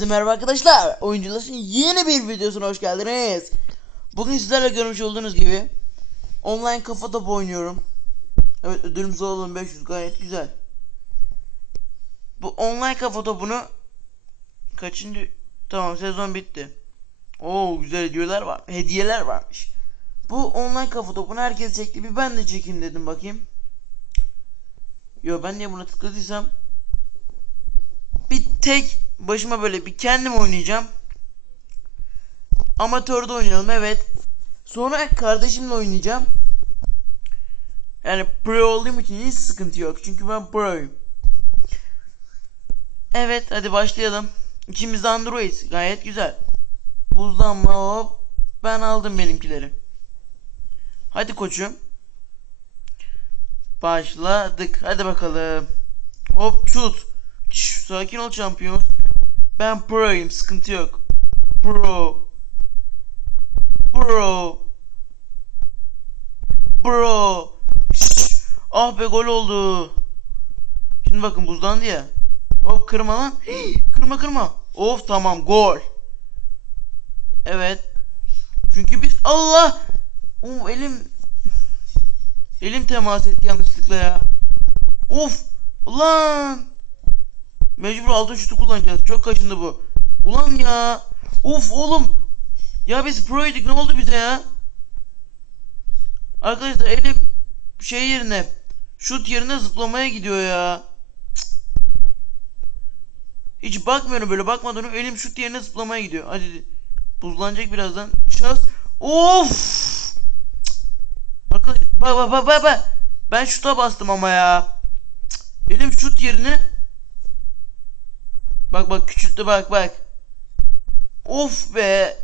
Merhaba arkadaşlar. Oyuncuların yeni bir videosuna hoş geldiniz. Bugün sizlerle görmüş olduğunuz gibi online kafa topu oynuyorum. Evet ödülümüz alalım 500 gayet güzel. Bu online kafa topunu kaçıncı tamam sezon bitti. Oo güzel hediyeler var. Hediyeler varmış. Bu online kafa topunu herkes çekti. Bir ben de çekeyim dedim bakayım. Yo ben niye buna tıkladıysam tek başıma böyle bir kendim oynayacağım. Amatörde oynayalım evet. Sonra kardeşimle oynayacağım. Yani pro olduğum için hiç sıkıntı yok. Çünkü ben pro'yum. Evet hadi başlayalım. İkimiz Android. Gayet güzel. Buzlanma hop. Ben aldım benimkileri. Hadi koçum. Başladık. Hadi bakalım. Hop şut. Sakin ol şampiyon. Ben pro'yum sıkıntı yok. Pro. Bro. Bro. Şş, ah be gol oldu. Şimdi bakın buzlandı ya. Hop kırma lan. Hii, kırma kırma. Of tamam gol. Evet. Çünkü biz Allah. Oo, elim elim temas etti yanlışlıkla ya. Of. Ulan. Mecbur altın şutu kullanacağız. Çok kaşındı bu. Ulan ya. Uf oğlum. Ya biz pro'yduk ne oldu bize ya? Arkadaşlar elim şey yerine şut yerine zıplamaya gidiyor ya. Hiç bakmıyorum böyle bakmadan elim şut yerine zıplamaya gidiyor. Hadi buzlanacak birazdan. Şans. Of. Arkadaş bak bak bak bak bak. Ben şuta bastım ama ya. Elim şut yerine Bak bak küçülttü bak bak. Of be.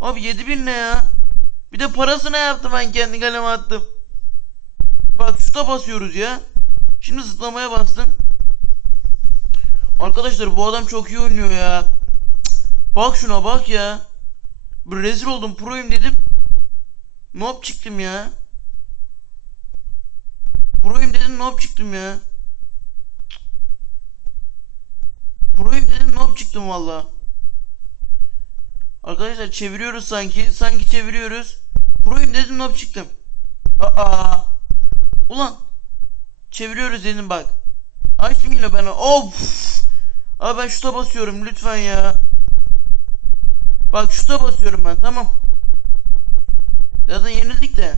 Abi 7000 ne ya? Bir de parasına yaptım ben kendi kaleme attım. Bak şuta basıyoruz ya. Şimdi zıplamaya bastım. Arkadaşlar bu adam çok iyi oynuyor ya. Bak şuna bak ya. Bir rezil oldum proyum dedim. Nope çıktım ya. Proyum dedim nope çıktım ya. Proyum dedim nope çıktım valla. Arkadaşlar çeviriyoruz sanki. Sanki çeviriyoruz. Proyum dedim nope çıktım. Aa. Ulan. Çeviriyoruz dedim bak. Açtım yine bana. Of. Abi ben şuta basıyorum lütfen ya. Bak şuta basıyorum ben tamam. Zaten yenildik de.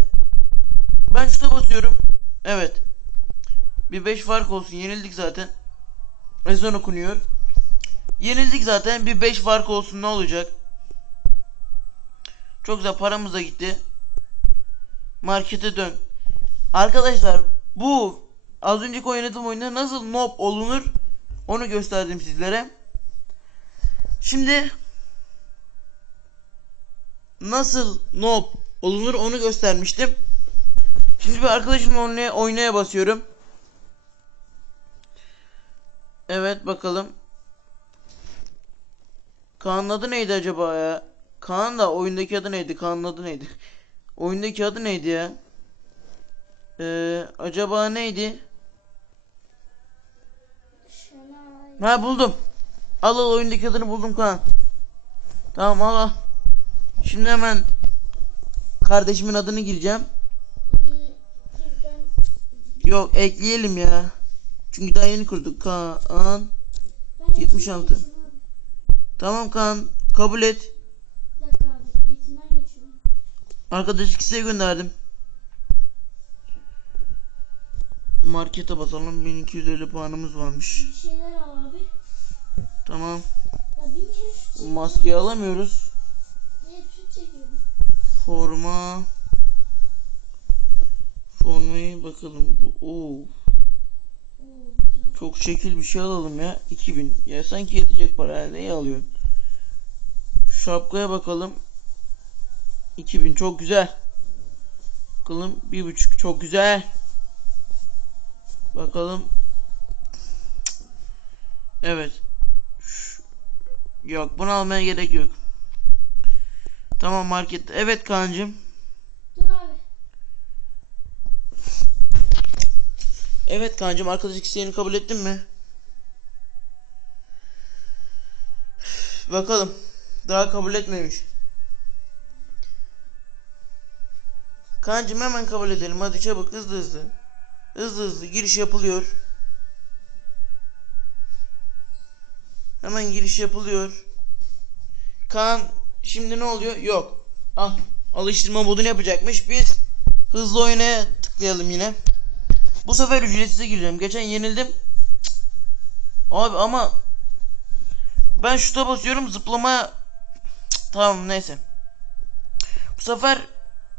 Ben şuta basıyorum. Evet. Bir 5 fark olsun. Yenildik zaten. Ezan okunuyor. Yenildik zaten. Bir 5 fark olsun ne olacak? Çok güzel paramız da gitti. Markete dön. Arkadaşlar bu az önceki oynadığım oyunda nasıl noob olunur onu gösterdim sizlere. Şimdi nasıl noob olunur onu göstermiştim. Şimdi bir arkadaşımla oynaya, oynaya basıyorum. Evet bakalım. Kaan'ın adı neydi acaba ya? Kaan da oyundaki adı neydi? Kaan'ın adı neydi? Oyundaki adı neydi ya? Ee, acaba neydi? Ha buldum. Al al oyundaki adını buldum Kaan. Tamam al al. Şimdi hemen kardeşimin adını gireceğim. Yok ekleyelim ya. Çünkü daha yeni kurduk. Kaan 76. Tamam Kaan kabul et. Arkadaş ikisiye gönderdim. Markete basalım. 1250 puanımız varmış. Bir şeyler al abi. Tamam. Ya. Maskeyi alamıyoruz. Forma. Formayı bakalım. Oo. Çok şekil bir şey alalım ya. 2000. Ya sanki yetecek para herhalde. İyi alıyor. Şapkaya bakalım. 2000 çok güzel. Bakalım bir buçuk çok güzel. Bakalım. Evet. Şu- Yok bunu almaya gerek yok. Tamam market. Evet kancım. Dur abi. Evet kancım arkadaş isteğini kabul ettin mi? Bakalım. Daha kabul etmemiş. Kancım hemen kabul edelim. Hadi çabuk hızlı hızlı. Hızlı hızlı giriş yapılıyor. Hemen giriş yapılıyor. Kaan şimdi ne oluyor? Yok. Al. Alıştırma modunu yapacakmış. Biz hızlı oyuna tıklayalım yine. Bu sefer ücretsiz gireceğim. Geçen yenildim. Cık. Abi ama ben şuta basıyorum zıplama tamam neyse. Bu sefer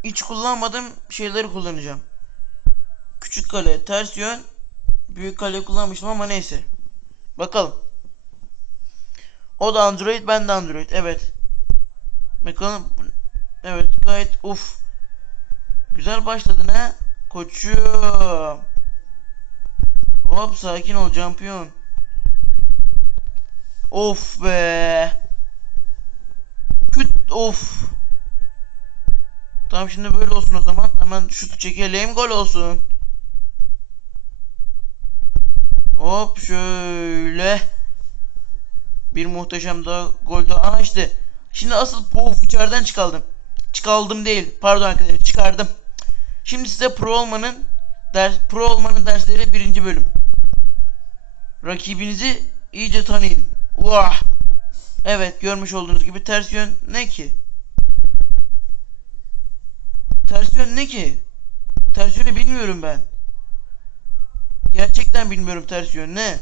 hiç kullanmadığım şeyleri kullanacağım. Küçük kale, ters yön, büyük kale kullanmıştım ama neyse. Bakalım. O da Android, ben de Android. Evet. Bakalım. Evet, gayet uf. Güzel başladın ha. Koçum. Hop sakin ol şampiyon. Of be. Küt of. Tamam şimdi böyle olsun o zaman. Hemen şutu çekelim gol olsun. Hop şöyle. Bir muhteşem daha gol daha. Aha işte. Şimdi asıl of içeriden çıkaldım. Çıkaldım değil. Pardon arkadaşlar çıkardım. Şimdi size pro olmanın ders pro olmanın dersleri birinci bölüm. Rakibinizi iyice tanıyın. Vah. Evet görmüş olduğunuz gibi ters yön ne ki? Ters yön ne ki? Ters yönü bilmiyorum ben. Gerçekten bilmiyorum ters yön ne.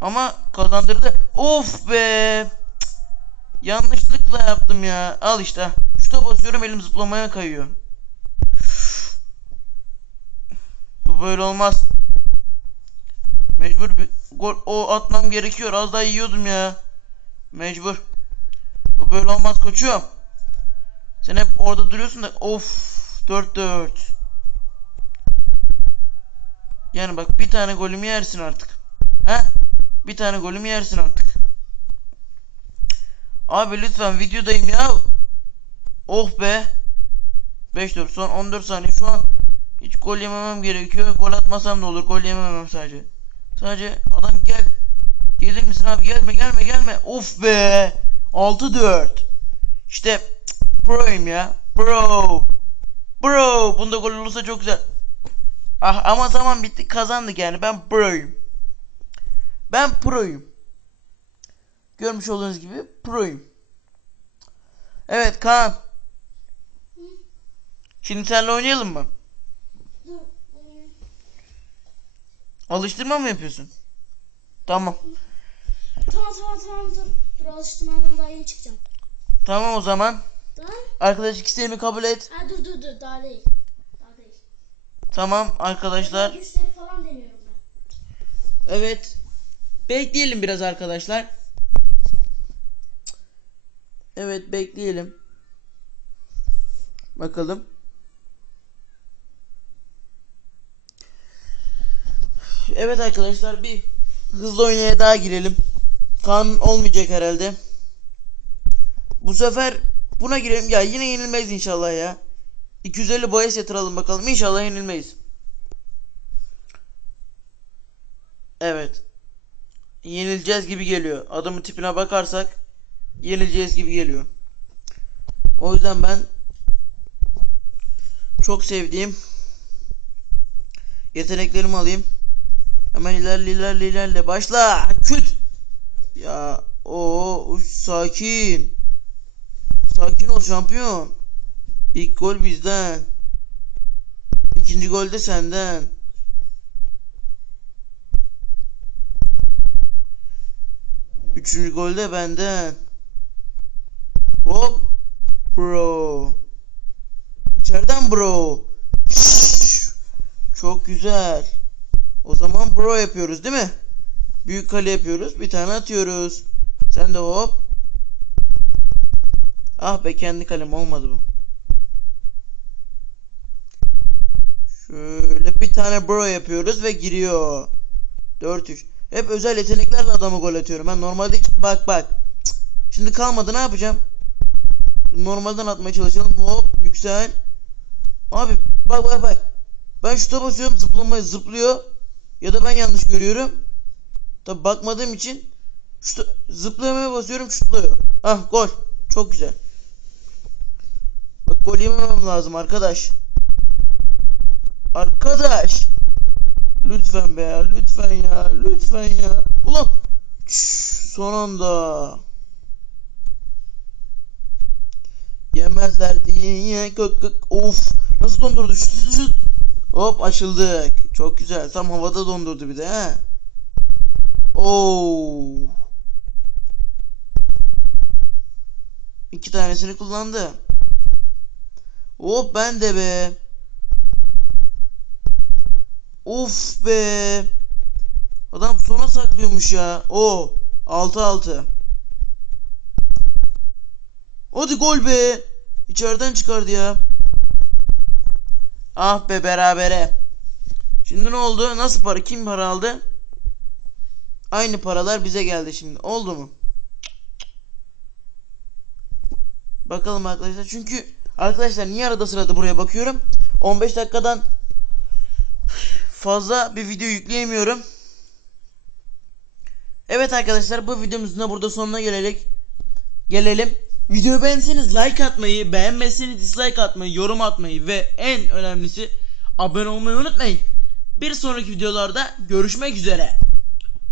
Ama kazandırdı. Of be. Cık. Yanlışlıkla yaptım ya. Al işte. Şuta basıyorum elim zıplamaya kayıyor. Bu böyle olmaz. Mecbur bir gol o atmam gerekiyor. Az daha yiyordum ya. Mecbur. Bu böyle olmaz koçum. Sen hep orada duruyorsun da of 4-4. Yani bak bir tane golümü yersin artık. He? Bir tane golümü yersin artık. Abi lütfen videodayım ya. Oh be. 5-4 son 14 saniye şu an hiç gol yememem gerekiyor. Gol atmasam da olur. Gol yememem sadece. Sadece adam gel. Gelir misin abi? Gelme gelme gelme. Of be. 6-4. İşte pro'yum ya. Bro. Bro. Bunda gol olursa çok güzel. Ah ama zaman bitti. Kazandık yani. Ben pro'yum. Ben pro'yum. Görmüş olduğunuz gibi pro'yum. Evet Kaan. Şimdi seninle oynayalım mı? Alıştırma mı yapıyorsun? Tamam. tamam tamam tamam dur. Dur alıştırmadan daha yeni çıkacağım. Tamam o zaman. Daha? Arkadaş isteğimi kabul et. Ha dur dur dur daha değil. Daha değil. Tamam arkadaşlar. Güçleri falan deniyorum ben. Evet. Bekleyelim biraz arkadaşlar. Evet bekleyelim. Bakalım. Evet arkadaşlar bir hızlı oynaya daha girelim. Kan olmayacak herhalde. Bu sefer buna girelim. Ya yine yenilmeyiz inşallah ya. 250 boyas yatıralım bakalım. İnşallah yenilmeyiz. Evet. Yenileceğiz gibi geliyor. Adamın tipine bakarsak yenileceğiz gibi geliyor. O yüzden ben çok sevdiğim yeteneklerimi alayım. Hemen ilerle ilerle ilerle. Başla. Küt. Ya o sakin. Sakin ol şampiyon. İlk gol bizden. İkinci gol de senden. Üçüncü gol de benden. Hop. Bro. İçeriden bro. Şşş. Çok güzel. O zaman bro yapıyoruz değil mi? Büyük kale yapıyoruz. Bir tane atıyoruz. Sen de hop. Ah be kendi kalem olmadı bu. Şöyle bir tane bro yapıyoruz ve giriyor. 4-3. Hep özel yeteneklerle adamı gol atıyorum. Ben normalde hiç bak bak. Şimdi kalmadı ne yapacağım? Normalden atmaya çalışalım. Hop yüksel. Abi bak bak bak. Ben şuta basıyorum zıplamaya zıplıyor. Ya da ben yanlış görüyorum. Tabi bakmadığım için Şut, zıplamaya basıyorum şutluyor. Ah gol. Çok güzel. Bak gol yememem lazım arkadaş. Arkadaş. Lütfen be ya. Lütfen ya. Lütfen ya. Ulan. Şşş, son anda. Yemezler diye. Of. Nasıl dondurdu? Hop açıldık. Çok güzel. Tam havada dondurdu bir de he. Oo. İki tanesini kullandı. Hop ben de be. Of be. Adam sona saklıyormuş ya. O 6-6. Hadi gol be. İçeriden çıkardı ya. Ah be berabere. Şimdi ne oldu? Nasıl para? Kim para aldı? Aynı paralar bize geldi şimdi. Oldu mu? Bakalım arkadaşlar. Çünkü arkadaşlar niye arada sırada buraya bakıyorum? 15 dakikadan fazla bir video yükleyemiyorum. Evet arkadaşlar bu videomuzun da burada sonuna gelelim. Gelelim. Videoyu beğenseniz like atmayı, beğenmezseniz dislike atmayı, yorum atmayı ve en önemlisi abone olmayı unutmayın. Bir sonraki videolarda görüşmek üzere.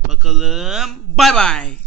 Bakalım. Bay bay.